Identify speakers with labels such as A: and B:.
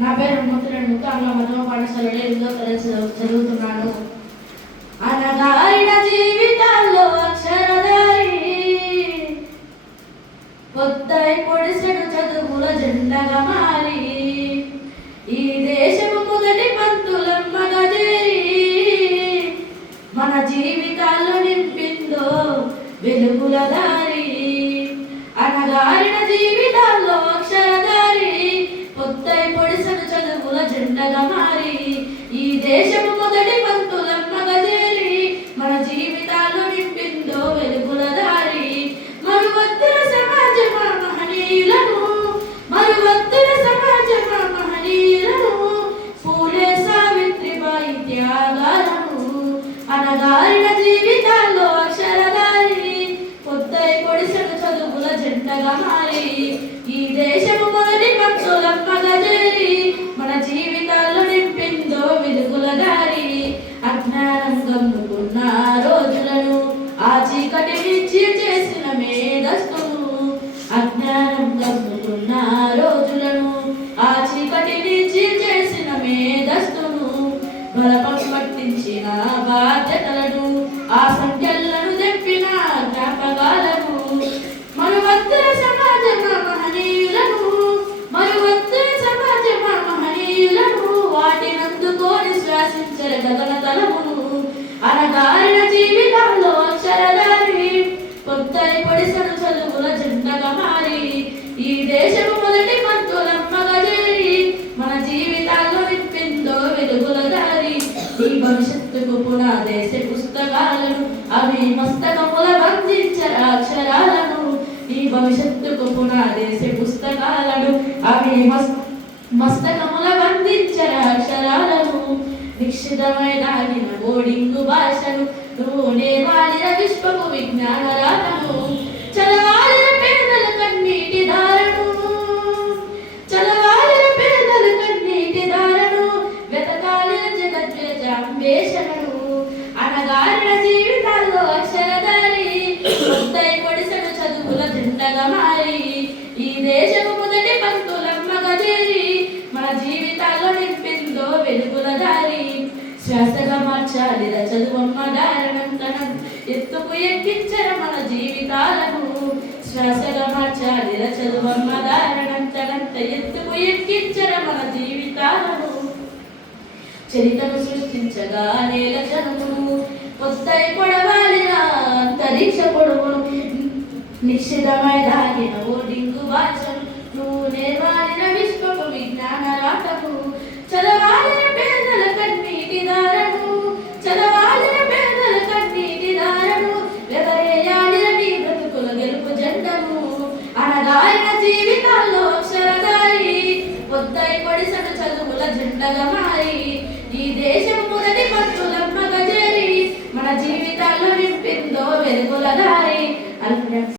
A: నా పేరు ముత్తులను ఆంగ్ల మధుమ పాఠశాలలో ఎనిమిదో తరగతి చదువుతున్నాను అనగారిన జీవితాల్లో అక్షరదారి కొత్త పొడిసెడు చదువుల జెండగా మారి. ఈ దేశము మొదటి పంతులమ్మగా చేరి మన జీవితాల్లో నింపిందో వెలుగుల దారి. అనగారి జెండగా మారి ఈ దేశము మొదటి ఆ చీకటి నుంచి చేసిన మేధస్సును అజ్ఞానం గమ్ముకున్న రోజులను ఆ చీకటి నుంచి చేసిన మేధస్సును బలపం పట్టించిన బాధ్యతలను ఆ సంఖ్యలను చెప్పిన జ్ఞాపకాలను మన సమాజమ కొత్తై పొడిసను చదువుల జెండగా మారి ఈ దేశము మొదటి పంతులమ్మగా చేరి మన జీవితాల్లో నింపిందో వెలుగుల దారి. ఈ భవిష్యత్తుకు పునాదేశ పుస్తకాలను అవి మస్తకముల బంధించర అక్షరాలను ఈ భవిష్యత్తుకు పునాదేశ పుస్తకాలను అవి మస్తకముల బంధించర అక్షరాలను నిక్షితమైన ఓడింగు బోడింగు భాషను నూనె వాడిన విశ్వకు విజ్ఞాన జెండగా మారి ఈ దేశము మొదటి పంతులమ్మగా చేరి మన జీవితాల్లో నింపిందో వెలుగుల దారి. శ్వాసగా మార్చాలి చదువమ్మ దారణం ఎత్తుకు ఎక్కించర మన జీవితాలను. శ్వాసగా మార్చాలి చదువమ్మ దారణంతనంత ఎత్తుకు ఎక్కించర మన జీవితాలను. చరితను సృష్టించగా నేల జనమును కొత్తై పొడవాలి అంతరిక్ష పొడవు నిశ్చితమై దాగిన ఓడింగు భాషను నువ్వు నేర్వాలిన విశ్వపు విజ్ఞాన రాటము చదవాలిన పేదల కన్నీటి దారను చదవాలిన పేదల కన్నీటి దారను వెదరేయాలిన నీ బ్రతుకుల గెలుపు జెండను అనదారిన జీవితాల్లో అక్షరదారి పొద్దై పొడిసడు చదువుల జెండగా మారి. ఈ దేశం మొదటి పట్టులమ్మగా చేరి మన జీవితాల్లో నింపిందో వెలుగుల దారి. అల్ప